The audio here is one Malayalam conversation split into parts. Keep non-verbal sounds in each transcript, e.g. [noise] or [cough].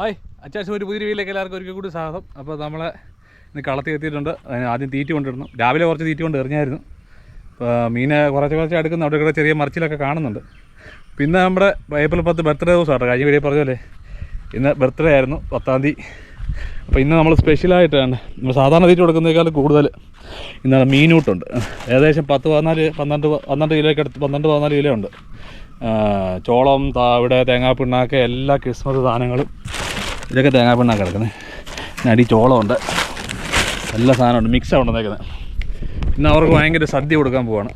ഹായ്. അച്ചാച്ച ഒരു പുതിയ വീട്ടിലേക്ക് എല്ലാവർക്കും ഒരിക്കൽ കൂടി സ്വാഗതം. അപ്പോൾ നമ്മളെ ഇന്ന് കളത്തി എത്തിയിട്ടുണ്ട്. അതിന് ആദ്യം തീറ്റി കൊണ്ടിരുന്നു രാവിലെ കുറച്ച് തീറ്റി കൊണ്ട് എറിഞ്ഞായിരുന്നു. മീനെ കുറച്ച് കുറച്ച് അടുക്കുന്ന അവിടെ ഇവിടെ ചെറിയ മറിച്ചിലൊക്കെ കാണുന്നുണ്ട്. പിന്നെ നമ്മുടെ ഏപ്രിൽ പത്ത് ബർത്ത്ഡേ ദിവസം കേട്ടോ കഴിഞ്ഞ വീഡിയോ പറഞ്ഞല്ലേ ഇന്ന് ബർത്ത്ഡേ ആയിരുന്നു. പത്താം തീയതി. അപ്പോൾ ഇന്ന് നമ്മൾ സ്പെഷ്യലായിട്ടാണ് നമ്മൾ സാധാരണ തീറ്റി കൊടുക്കുന്നതിനേക്കാൾ കൂടുതൽ ഇന്നാണ് മീനൂട്ടുണ്ട് ഏകദേശം പത്ത് പതിനാല് പന്ത്രണ്ട് പന്ത്രണ്ട് കിലോയ്ക്ക് അടുത്ത് പന്ത്രണ്ട് പതിനാല് കിലോ ഉണ്ട്. ചോളം താവിടെ തേങ്ങാപ്പിണ്ണാക്ക് എല്ലാ ക്രിസ്മസ് സാധനങ്ങളും ഇതൊക്കെ തേങ്ങാപ്പിണ്ണാക്ക് കിടക്കുന്നത് അടി ചോളമുണ്ട്. എല്ലാ സാധനമുണ്ട്. മിക്സ് കൊണ്ടുവന്നേക്കുന്നത് പിന്നെ അവർക്ക് ഭയങ്കര സദ്യ കൊടുക്കാൻ പോവാണ്.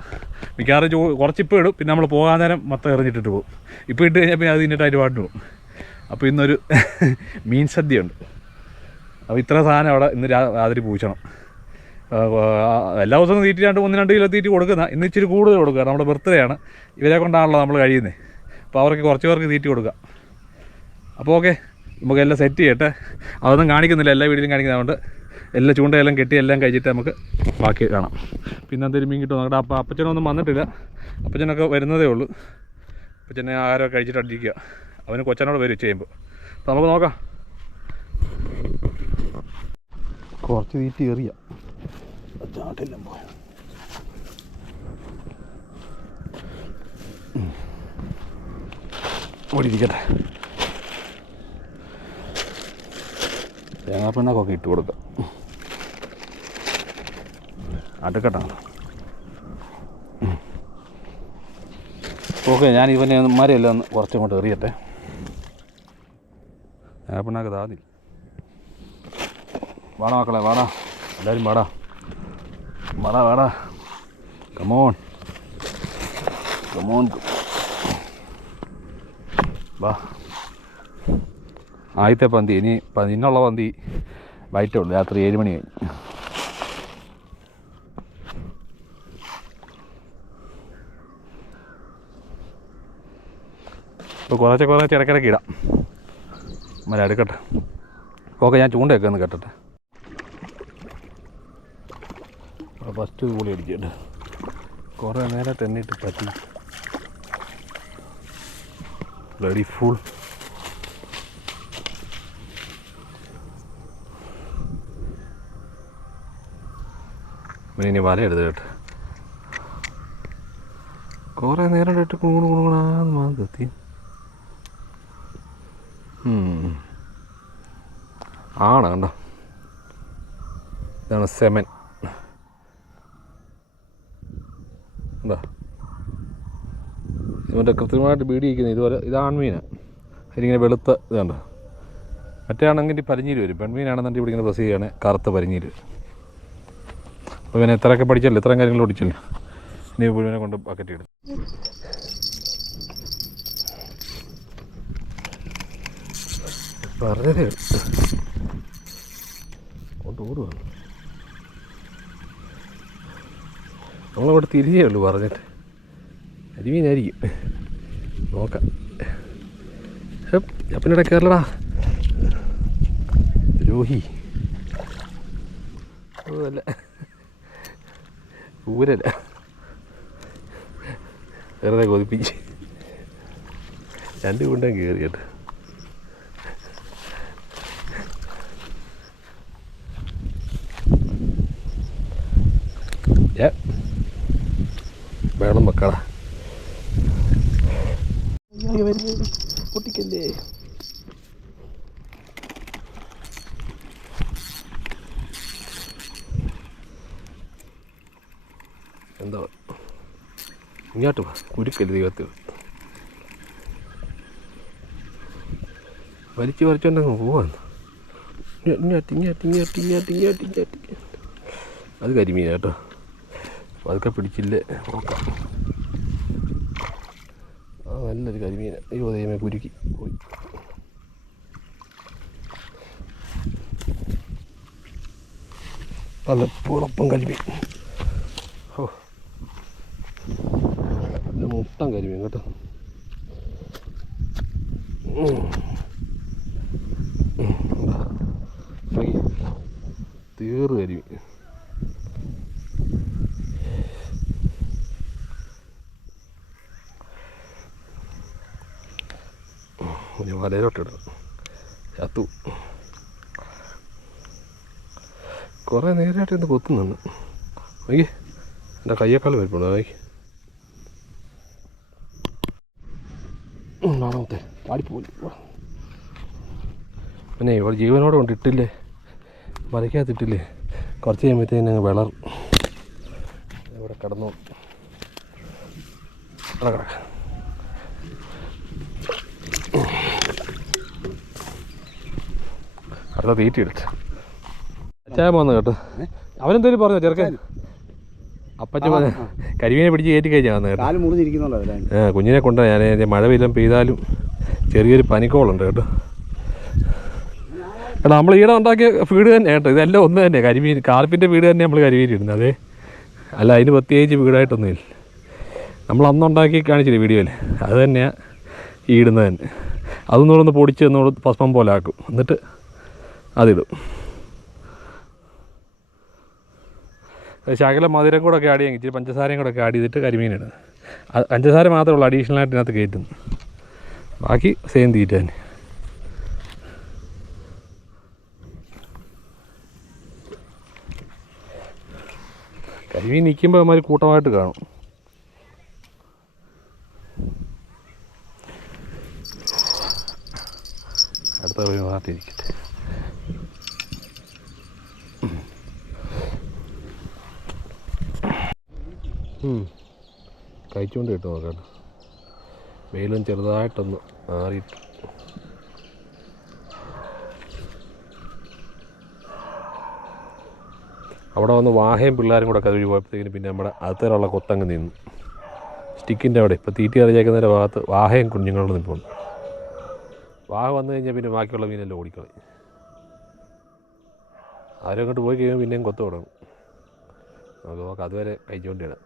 മിക്കവാറും ചോ കുറച്ചിപ്പോൾ ഇടും. പിന്നെ നമ്മൾ പോകാൻ നേരം മൊത്തം എറിഞ്ഞിട്ടിട്ട് പോകും. ഇപ്പോൾ ഇട്ട് കഴിഞ്ഞാൽ പിന്നെ അത് അതിന്റെ പാട്ടിന് പോകും. അപ്പോൾ ഇന്നൊരു [laughs] മീൻ സദ്യയുണ്ട്. അപ്പോൾ ഇത്ര സാധനം അവിടെ ഇന്ന് രാത്രി പൂച്ചണം. എല്ലാ ദിവസവും തീറ്റി രണ്ട് ഒന്ന് രണ്ട് കിലോ തീറ്റി കൊടുക്കുന്ന ഇന്ന് ഇച്ചിരി കൂടുതൽ കൊടുക്കുക. നമ്മുടെ ബർത്ത്ഡേ ആണ്. ഇവരെ കൊണ്ടാണല്ലോ നമ്മൾ കഴിയുന്നത് അപ്പോൾ അവർക്ക് കുറച്ച് പേർക്ക് തീറ്റി കൊടുക്കുക അപ്പോൾ ഓക്കെ നമുക്ക് എല്ലാം സെറ്റ് ചെയ്യട്ടെ. അതൊന്നും കാണിക്കുന്നില്ല. എല്ലാ വീഡിയോയിലും കാണിക്കുന്നതുകൊണ്ട് എല്ലാ ചൂണ്ടയെല്ലാം കെട്ടി എല്ലാം കഴിച്ചിട്ട് നമുക്ക് ബാക്കി കാണാം. പിന്നെ എന്തെങ്കിലും മീൻ കിട്ടും നമ്മുടെ അപ്പം അപ്പച്ചനൊന്നും വന്നിട്ടില്ല. അപ്പച്ചനൊക്കെ വരുന്നതേ ഉള്ളൂ. അപ്പച്ചനെ ആഹാരമൊക്കെ കഴിച്ചിട്ട് അടിക്കുക അവന് കൊച്ചനോട് വരും ചെയ്യുമ്പോൾ അപ്പം നമുക്ക് നോക്കാം. കുറച്ച് തീറ്റി എറിയ ഓടിയിരിക്കട്ടെ. തേങ്ങാപ്പിണ്ണാക്കൊക്കെ ഇട്ട് കൊടുക്കാം. അടുക്കട്ടാണ് ഓക്കെ ഞാൻ ഇവനെ മരയെല്ലാം ഒന്ന് കുറച്ചും കൊണ്ട് എറിയട്ടെ. തേങ്ങാപ്പിണ്ണാക്ക് താതി വാടാ മക്കളെ വാടാ. എല്ലാവരും വാടാ. വാടാ വാടാ. കമോൺ കമോൺ വാ. ആദ്യത്തെ പന്തി ഇനി ഇന്നുള്ള പന്തി വൈറ്റേ ഉള്ളൂ. രാത്രി ഏഴ് മണി കഴിഞ്ഞു. ഇപ്പോൾ കുറച്ച് കുറച്ച് ഇടയ്ക്കിടയ്ക്ക് ഇടാം. മല എടുക്കട്ടെ ഓക്കെ ഞാൻ ചൂണ്ടയൊക്കെ ഒന്ന് കെട്ടട്ടെ. ഫസ്റ്റ് കൂടി അടിക്കട്ടെ കുറേ നേരം തന്നിട്ട് പറ്റി. ബ്ലഡി ഫുൾ പിന്നെ ഇനി വല എടുത്ത് കേട്ട്. കുറേ നേരം ഇട്ട് കുണുകുണു കുണുകുണാന്ന് മാന്തി ആണ് കണ്ടോ? ഇതാണ് സെമൻ. എന്താ ഇവന്റെ കൃത്യമായിട്ട് ബീഡി ഇരിക്കുന്നത് ഇതുപോലെ ഇത് ആൺമീനാണ് അതിലിങ്ങനെ വെളുത്ത ഇതുണ്ട് മറ്റേ ആണെങ്കിൽ പരിഞ്ഞീര് വരും. പെൺമീനാണെന്നുണ്ടെങ്കിൽ ഇവിടെ ഇങ്ങനെ പ്രസ് ചെയ്യുകയാണ്. കറുത്ത പരിഞ്ഞീര് അപ്പോൾ ഇവനെ ഇത്രയൊക്കെ പഠിച്ചല്ലോ? ഇത്രയും കാര്യങ്ങൾ പഠിച്ചല്ലോ? ഇനി ഇവനെ കൊണ്ട് ബക്കറ്റ് ഇടും. പറഞ്ഞതേ കൊണ്ട് ഓടുവാണ് നമ്മളവിടെ തിരികെ ഉള്ളൂ പറഞ്ഞിട്ട്. അരിമീനായിരിക്കും. നോക്കാം. അപ്പനിടെ കയറലടാ രോഹി. ഓ അല്ല. ഊരല്ല വെറുതെ കൊതിപ്പിച്ച്. രണ്ട് കൊണ്ടും കയറി കേട്ടോ. വേണം മക്കളാ. വരുന്നത് പൊട്ടിക്കല്ലേ എന്താ ഇങ്ങോട്ട് വാ. കുരുക്കൽ ദൈവത്തിൽ വലിച്ചു വലിച്ചോണ്ടങ്ങ് പോവാന്ന്. അത് കരിമീന കേട്ടോ. അതൊക്കെ പിടിച്ചില്ലേ നോക്കാം ആ നല്ലൊരു കരിമീന. അയ്യോ ദൈവമേ കുരുക്കി. പോയി. നല്ല പുളപ്പം കരിമീൻ ഓ മുട്ടൻ കരിമീൻ കേട്ടോ. ഇതാ. ഫ്രീ. തീറ് കരിമീൻ ഒരു വലയിലോട്ടിടും ചത്തു കുറേ നേരമായിട്ട് ഇന്ന് കൊത്തുന്നുണ്ട് അയ്യേ എന്റെ കയ്യേക്കാൾ വരുന്നുണ്ട് അയ്യേ പിന്നെ ഇവിടെ ജീവനോടെ കൊണ്ട് ഇട്ടില്ലേ മരയ്ക്കകത്തിട്ടില്ലേ കുറച്ച് കഴിയുമ്പോഴത്തേന് അങ്ങ് വിളറും. ഇവിടെ കിടന്നു. കിട കിട അടുത്ത തീറ്റി എടുത്ത്. അച്ചായ വന്നു കേട്ടോ. അവനെന്തേലും പറഞ്ഞോ ചെറുക്കൻ? അപ്പച്ച പറഞ്ഞ കരിമീനെ പിടിച്ച് കയറ്റി കഴിഞ്ഞാൽ വന്നു കേട്ടോ. കുഞ്ഞിനെ കൊണ്ടുപോയി ഞാൻ മഴ വെല്ലം പെയ്താലും. ചെറിയൊരു പനിക്കോളുണ്ട് കേട്ടോ. എടാ നമ്മൾ ഈടെ ഉണ്ടാക്കിയ വീട് തന്നെ കേട്ടോ. ഇതെല്ലാം ഒന്ന് തന്നെ കരിമീൻ കാർപ്പിന്റെ വീട് തന്നെ നമ്മൾ കരിമീൻ ഇടുന്നത് അതെ. അല്ല അതിന് പ്രത്യേകിച്ച് വീടായിട്ടൊന്നുമില്ല നമ്മൾ അന്നുണ്ടാക്കി കാണിച്ചില്ല വീഡിയോയിൽ അത് തന്നെയാണ് ഈ ഇടുന്നത് തന്നെ. അതൊന്നും ഒന്ന് പൊടിച്ച് ഒന്നുകൂടെ ഭസ്മം പോലെ ആക്കും. എന്നിട്ട് അതിടും. ശകല മധുരം കൂടെ ഒക്കെ ആഡ് ചെയ്യാൻ ഇച്ചിരി പഞ്ചസാരയും കൂടെ ഒക്കെ ആഡ് ചെയ്തിട്ട് കരിമീനിടും ഇടുന്നത് പഞ്ചസാര മാത്രമേ ഉള്ളൂ അഡീഷണലായിട്ട് ഇതിനകത്ത് കയറ്റുന്നു ബാക്കി സെയിം തീറ്റ തന്നെ. കരിമീൻ നിൽക്കുമ്പോൾ അവന്മാർ കൂട്ടമായിട്ട് കാണും. അടുത്ത പോയി ഭാഗത്തിരിക്കട്ടെ കഴിച്ചുകൊണ്ട് കിട്ടും നോക്കാം വെയിലും ചെറുതായിട്ടൊന്ന് മാറിയിട്ട്. അവിടെ വന്ന് വാഹയും പിള്ളേരും കൂടെ കഴുകി പോയപ്പോഴത്തേക്കിന് പിന്നെ നമ്മുടെ അകത്തേലുള്ള കൊത്തങ്ങ് നിന്നു. സ്റ്റിക്കിന്റെ അവിടെ ഇപ്പോൾ തീറ്റി അറിയിച്ചേക്കുന്നതിന്റെ ഭാഗത്ത് വാഹയും കുഞ്ഞുങ്ങളോട് നിൽപ്പുണ്ട് വാഹ വന്നു കഴിഞ്ഞാൽ പിന്നെ ബാക്കിയുള്ള മീനെല്ലാം ഓടിക്കളയും. ആരും അങ്ങോട്ട് പോയി കഴിയുമ്പോൾ പിന്നെയും കൊത്തു തുടങ്ങും. നമുക്ക് നോക്കാം അതുവരെ കഴിച്ചുകൊണ്ടിടാം.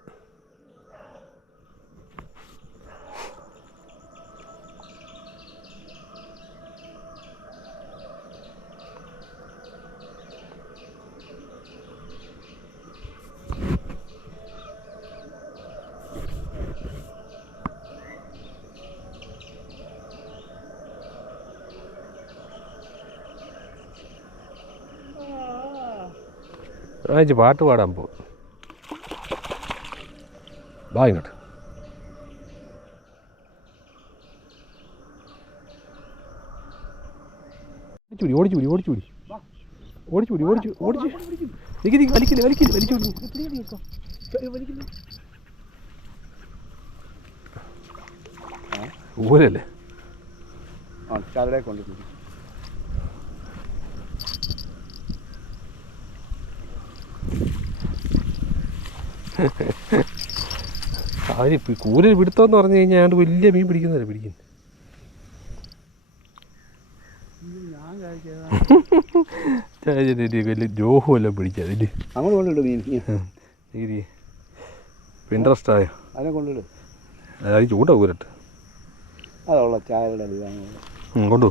ആഴ്ച പാട്ട് പാടാൻ പോകും വാ ഇങ്ങോട്ട്. ഓടിച്ചു ഓടിച്ചു ഓടിച്ചു ഓടിച്ചു ഓടിച്ചു ഓടിച്ചു. നിക്ക് നിക്ക് വലിക്കില്ല വലിക്കില്ല വലിച്ചുപിടി ഊരല്ലേ? ആ ചാതിലെ കൊണ്ടിരിക്കും അവന് കൂടുതൽ പിടുത്തമെന്ന് പറഞ്ഞു കഴിഞ്ഞാൽ അതുകൊണ്ട് വലിയ മീൻ പിടിക്കുന്നില്ല പിടിക്കുന്നു? വലിയ ജോഹു എല്ലാം പിടിച്ചതിൽ അങ്ങോട്ട് കൊണ്ടിട്ട് മീൻ. ഇൻട്രസ്റ്റ് ആയോ അതിനെ കൊണ്ടിട്ട് അത് ചൂണ്ട കൂരട്ട്. അതുള്ള ചായയുടെ എല്ലാം കൊണ്ടു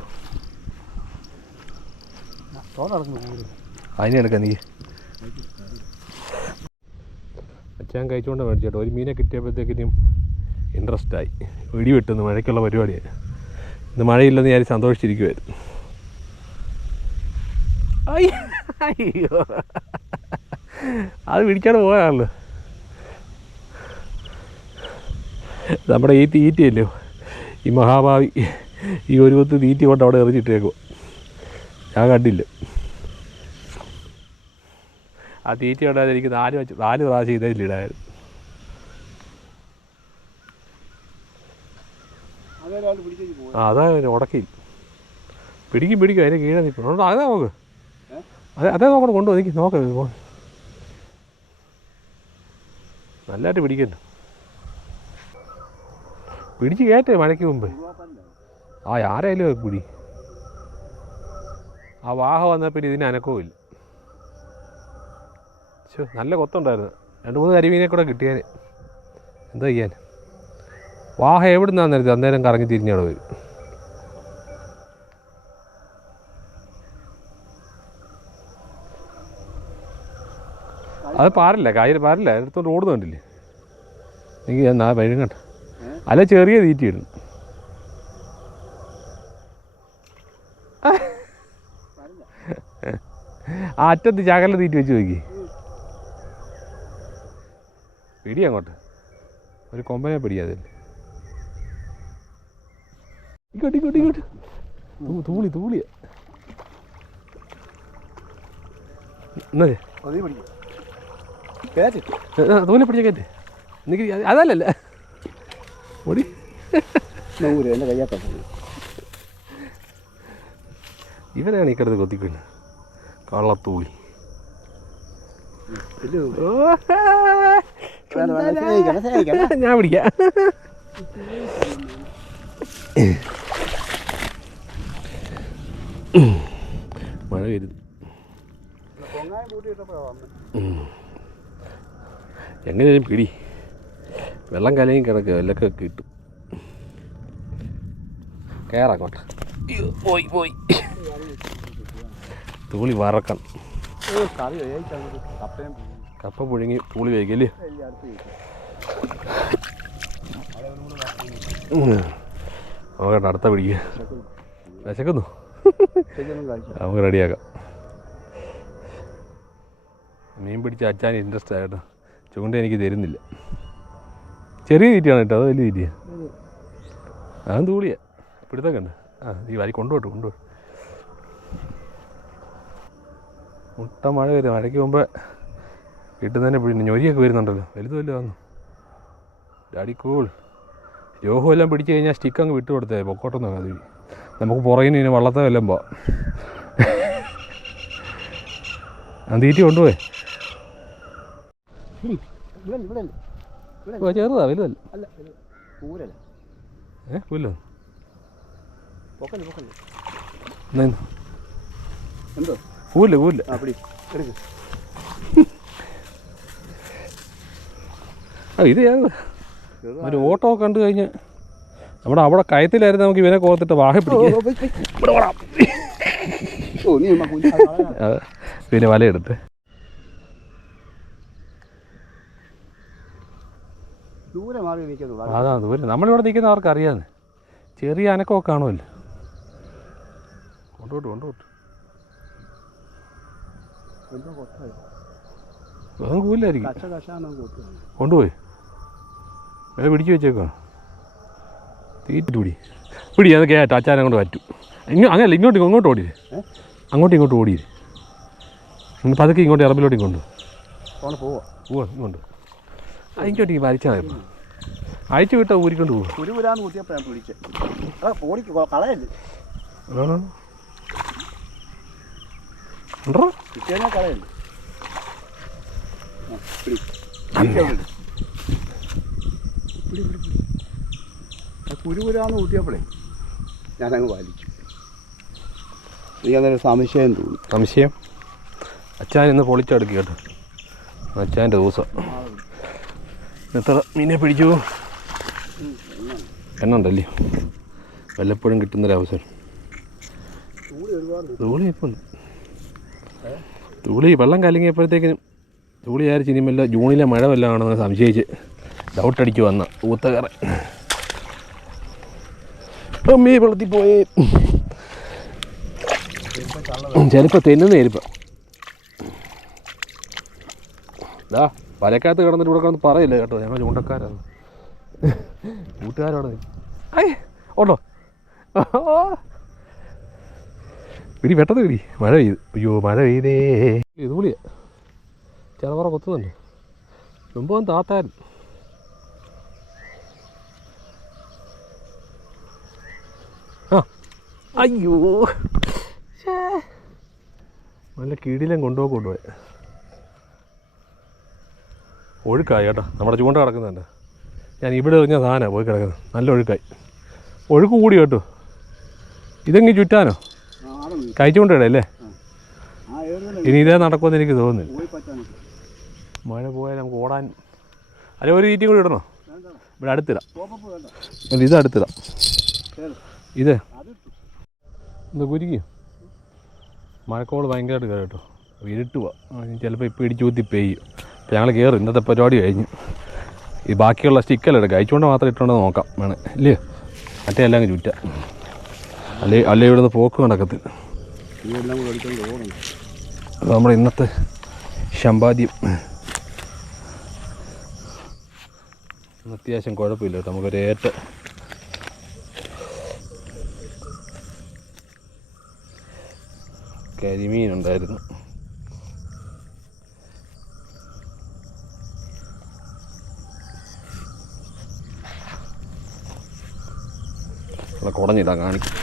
അതിനെ എടുക്കാം നീ. അച്ഛൻ കഴിച്ചുകൊണ്ട് മേടിച്ചിട്ട്. ഒരു മീനെ കിട്ടിയപ്പോഴത്തേക്കിനും ഇൻട്രസ്റ്റ് ആയി. വെടി വെട്ടുന്നു മഴയ്ക്കുള്ള പരിപാടിയാണ് ഇന്ന് മഴയില്ലെന്ന് ഞാൻ സന്തോഷിച്ചിരിക്കുമായിരുന്നു അയ്യോ അത് പിടിക്കാണ്ട് പോയാണല്ലോ നമ്മുടെ ഈ തീറ്റയല്ലോ? ഈ മഹാഭാവി ഈ ഒരു കൊത്ത് തീറ്റ കൊണ്ട് അവിടെ എറിഞ്ഞിട്ടേക്കും ഞാൻ കണ്ടില്ല. ആ തീറ്റ ഉണ്ടായത് എനിക്ക് നാല് വെച്ച് നാല് പ്രാവശ്യം പിടിച്ചു അതാ ഉടക്കി. പിടിക്കും പിടിക്കും അതിന്റെ കീഴെ നിൽക്കണം അതെ നോക്ക്? അതെ അതേ നോക്കണം കൊണ്ടുപോ എനിക്ക് നോക്കാം നല്ലതായിട്ട് പിടിക്കണ്ട പിടിച്ച് കയറ്റേ മഴയ്ക്ക് മുമ്പ്. ആ ആരായാലും പിടി. ആ വാഹ വന്നാൽ പിന്നെ ഇതിന് അനക്കവും ഇല്ല. ശ്ശോ, നല്ല കൊത്തുണ്ടായിരുന്നു. രണ്ട് മൂന്ന് കരിമീനെ കൂടെ കിട്ടിയാൽ എന്താ ചെയ്യാൻ? വാഹ എവിടെ നിന്നാന്ന് നേരത്തെ അന്നേരം കറങ്ങി തിരിഞ്ഞവിടെ വരും. അത് പാറില്ല കായൽ പാറില്ല. എടുത്തോണ്ട് ഓടുന്നുണ്ടില്ലേ എനിക്ക് ഞാൻ നാ വഴുകണ്ട അല്ല ചെറിയ തീറ്റിയിടുന്നു ആ അറ്റത്ത് ചാകല തീറ്റി വെച്ച് നോക്കി. പിടി അങ്ങോട്ട്. ഒരു കൊമ്പനെ പിടിയാതെ. ഇങ്ങോട്ട് ഇങ്ങോട്ട് ഇങ്ങോട്ട്. തൂളി തൂളിയ. തൂലെ പിടിച്ച കയറ്റ്. നിക്ക് അതല്ലല്ല. ഓടി. ഇവനാണ് ഈ കിടന്ന് കൊത്തിക്കുന്നത്. കള്ളത്തൂളി. സ്നേഹിക്കണം ഞാൻ പിടിക്കാം മഴ വന്നത് എങ്ങനെയും പിടി വെള്ളം കലയും കിടക്കുക വെല്ലൊക്കെ കിട്ടും കയറാക്കോട്ടെ പോയി പോയി. തൂളി വറക്കണം. കറി കപ്പയും കപ്പ പുഴുങ്ങി പൂളി വേക്കല്ലേ നോക്കട്ടെ അടുത്ത പിടിക്കുക വിശക്കുന്നു. നമുക്ക് റെഡിയാക്കാം. മീൻ പിടിച്ച അച്ചാൻ ഇൻട്രസ്റ്റ് ആയിട്ട്. ചൂണ്ട എനിക്ക് തരുന്നില്ല. ചെറിയ തീറ്റയാണ് കേട്ടോ അത് വലിയ തീറ്റയാണ് അതും തൂളിയാ. പിടുത്തൊക്കെ ഉണ്ട് ആ ഈ വാരി കൊണ്ടുപോട്ട് കൊണ്ടുപോട്ട്. മുട്ട മഴ വരും. മഴയ്ക്ക് മുമ്പ് വീട്ടിൽ തന്നെ പിടി ഞൊരിയൊക്കെ വരുന്നുണ്ടല്ലോ. വലുത് വലുതാന്ന് ഡാഡി കൂൾ. രോഹു എല്ലാം പിടിച്ചു കഴിഞ്ഞാൽ സ്റ്റിക്ക് അങ്ങ് വിട്ടു കൊടുത്തേ പൊക്കോട്ടൊന്നും അത് നമുക്ക് പുറകിന് ഇനി വള്ളത്തെ വല്ലതും പോവാം. ആ തീറ്റി കൊണ്ടുപോയി. ചേർന്നതാ ചെറുതാ വലുതല്ല ഏ പുല്ലോ കൂല്ല പൂല്ല പൂല്ല ആ പിടി എടുക്ക് ആ ഇത് ഏത് ഒരു ഓട്ടോ കണ്ടു കഴിഞ്ഞ് നമ്മുടെ അവിടെ കയത്തിലായിരുന്നു നമുക്ക് ഇവനെ കോർത്തിട്ട് വാഹ പിടിക്കുക പിന്നെ വലയെടുത്ത് അതാ ദൂരം. നമ്മളിവിടെ നിൽക്കുന്ന അവർക്ക് അറിയാന്ന്? ചെറിയ അനക്കമൊക്കെ കാണുമല്ലോ. കൊണ്ടോട്ട് കൊണ്ടോട്ട്. അതും കൂലായിരിക്കും കൊണ്ടുപോയി. വേറെ പിടിച്ചു വെച്ചേക്കോ. തീറ്റിട്ട് പിടി പിടി അത് കേട്ട അച്ചാനെ അങ്ങോട്ട് പറ്റും ഇങ്ങോ അങ്ങനല്ല ഇങ്ങോട്ട് ഇങ്ങോട്ട് ഓടി. അങ്ങോട്ട് ഇങ്ങോട്ട് ഓടി. പതുക്കെ ഇങ്ങോട്ട് ഇറമ്പിലോട്ട് കൊണ്ട് പോവാ. പോവാ ഇങ്ങോട്ട്. അതിങ്ങോട്ട് വലിച്ചാൽ മതി. അയച്ചു വിട്ടാ ഊരിക്കൊണ്ട് പോവാ. കുരുപുരാന്ന് കുത്തിയപ്പോൾ ഞാൻ പിടിച്ചേ. ആ പോടിക്ക് കളയല്ലേ? കളയല്ലേ? കുരുപുരാന്ന് കൂട്ടിയപ്പോഴേ ഞാനങ്ങ് വലിച്ചു എനിക്കന്നൊരു സംശയം തോന്നി. സംശയം? അച്ചാൻ ഇന്ന് പൊളിച്ചെടുക്കുക കേട്ടോ. അച്ചാന്റെ ദിവസം. എത്ര മീനെ പിടിച്ചു? എണ്ണ ഉണ്ടല്ലേ വല്ലപ്പോഴും കിട്ടുന്നൊരവസരം. തൂളി ഇപ്പം തൂളി വെള്ളം കലങ്ങിയപ്പോഴത്തേക്കിനും തൂളി വിചാരിച്ച് ഇനി വല്ല ജൂണിലെ മഴ വല്ലതാണെന്ന് സംശയിച്ച്. ഡൗട്ട് അടിച്ച് വന്ന ഊത്തകറ അമ്മീ വെള്ളത്തിൽ പോയേ. ചിലപ്പോൾ തെന്നുന്ന ചെരുപ്പം. ദാ വലക്കകത്ത് കിടന്നിട്ട് ഇവിടെ കിടന്ന് പറയില്ല കേട്ടോ. ഞങ്ങൾ ചൂണ്ടക്കാരാണ്. കൂട്ടുകാരോട് ഐ ഉണ്ടോ പിടി പെട്ടെന്ന് പിടി മഴ പെയ്തു. അയ്യോ മഴ പെയ്തേ. ഇത് പുളിയാ ചിലവറ കൊത്തുന്നുണ്ട്. മുമ്പ് താത്തായിരുന്നു അയ്യോ. നല്ല കീടിലും കൊണ്ടുപോയി കൊണ്ടുപോയി. ഒഴുക്കായി കേട്ടോ. നമ്മുടെ ചൂണ്ട കിടക്കുന്നുണ്ട്. ഞാൻ ഇവിടെ എറിഞ്ഞ സാധനമാണ് പോയി കിടക്കുന്നത്. നല്ല ഒഴുക്കായി. ഒഴുക്ക് കൂടി കേട്ടോ. ഇതെങ്കിൽ ചുറ്റാനോ? കഴിച്ചുകൊണ്ടിടല്ലേ ഇനി ഇതേ നടക്കുമെന്ന് എനിക്ക് തോന്നുന്നില്ല. മഴ പോയാൽ നമുക്ക് ഓടാൻ. അല്ലെ ഒരു തീറ്റയും കൂടി ഇടണോ? ഇവിടെ അടുത്തിടാം. ഇത് അടുത്തിടാം. ഇത്? എന്താ കുരുക്കി മഴക്കോൾ ഭയങ്കരമായിട്ട് കയറി കേട്ടോ. പോവാം. ചിലപ്പോൾ ഇപ്പോൾ ഇടിച്ചു കുത്തി പെയ്യും. അപ്പോൾ ഞങ്ങൾ കയറും ഇന്നത്തെ പരിപാടി കഴിഞ്ഞു. ഈ ബാക്കിയുള്ള സ്റ്റിക്കെല്ലാം എടുക്കുക അയച്ചുകൊണ്ട് മാത്രം ഇട്ടുകൊണ്ട് നോക്കാം. വേണം. ഇല്ലേ? മറ്റേ എല്ലാം ചുറ്റ. അല്ലേ അല്ലേ ഇവിടുന്ന് പോക്ക് നടക്കത്തില്ല അത് നമ്മുടെ ഇന്നത്തെ ശമ്പാദ്യം. അത്യാവശ്യം കുഴപ്പമില്ല നമുക്കൊരു ഏറ്റ കരിമീൻ ഉണ്ടായിരുന്നു കുറഞ്ഞിട്ടാ കാണിക്കും.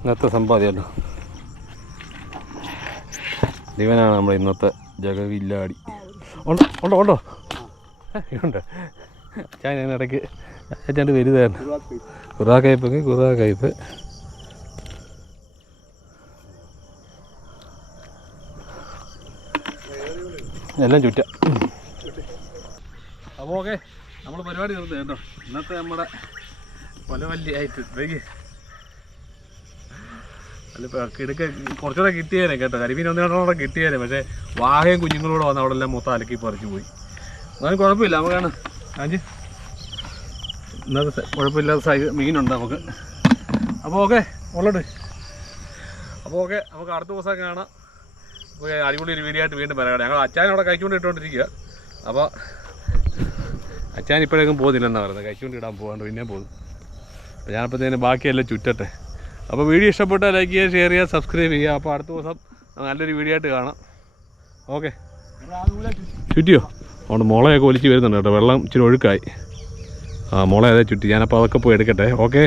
ഇന്നത്തെ സമ്പാദ്യമല്ലോ ഇവനാണ് നമ്മുടെ ഇന്നത്തെ ജഗവില്ലാടി. ഉണ്ടോ ഉണ്ടോ ഉണ്ടോ? ഉണ്ട് ഞാൻ ഇടയ്ക്ക് അച്ഛന്റെ വലുതായിരുന്നു കുറാ കയ്പ് എല്ലാം ചുറ്റ. അപ്പോൾ ഓക്കെ നമ്മൾ പരിപാടി നിർത്തി കേട്ടോ. ഇന്നത്തെ നമ്മുടെ കൊലവല്ലിയായിട്ട് ആയിട്ട് അല്ല കിടക്ക കുറച്ചുകൂടെ കിട്ടിയേനെ കേട്ടോ. കരിമീൻ ഒന്നിനോടെ കിട്ടിയേനെ. പക്ഷേ വാഹയും കുഞ്ഞുങ്ങളൂടെ വന്ന് അവിടെ എല്ലാം മൊത്തം അലക്കി പറിച്ചു പോയി. എന്നാലും കുഴപ്പമില്ല. നമുക്കാണ് അഞ്ച് ഇന്നത്തെ കുഴപ്പമില്ലാത്ത സൈ മീനുണ്ട് നമുക്ക്. അപ്പോൾ ഓക്കെ ഉള്ളത് അപ്പോൾ ഓക്കെ നമുക്ക് അടുത്ത ദിവസം കാണാം. അപ്പോൾ അടിപൊളി ഒരു വീഡിയോ ആയിട്ട് വീണ്ടും വരാം ഞങ്ങൾ അച്ചാൻ അവിടെ കഴിച്ചുകൊണ്ട് ഇട്ടുകൊണ്ടിരിക്കുക അപ്പോൾ അച്ഛൻ ഇപ്പോഴേക്കും പോകുന്നില്ലെന്നാണ് പറയുന്നത്. കഴിച്ചുകൊണ്ട് ഇടാൻ പോകാണ്ട് പിന്നെ പോകും. അപ്പോൾ ഞാനപ്പോഴത്തേന് ബാക്കിയെല്ലാം ചുറ്റട്ടെ. അപ്പോൾ വീഡിയോ ഇഷ്ടപ്പെട്ടാൽ ലൈക്ക് ചെയ്യുക ഷെയർ ചെയ്യുക സബ്സ്ക്രൈബ് ചെയ്യുക. അപ്പോൾ അടുത്ത ദിവസം നല്ലൊരു വീഡിയോ ആയിട്ട് കാണാം. ഓക്കെ. ചുറ്റിയോ? അതുകൊണ്ട് മുളയൊക്കെ ഒലിച്ച് വരുന്നുണ്ട് കേട്ടോ. വെള്ളം ഇച്ചിരി ഒഴുക്കായി. ആ അതെ അതേ ചുറ്റി ഞാനപ്പോൾ അതൊക്കെ പോയി എടുക്കട്ടെ. ഓക്കെ.